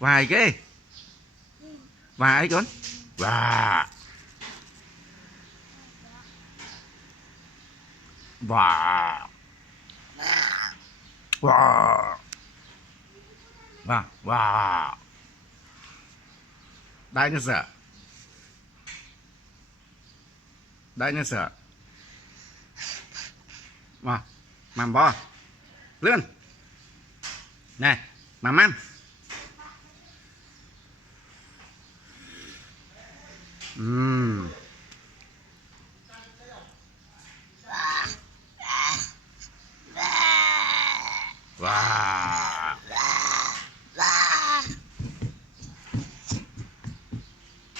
Vài cái. Vài con. Wow. Wow. Wow. Wow. Wow. Dinosaur. Dinosaur. Wow. Mầm bò. Lên. Này, mầm ăn. Wow.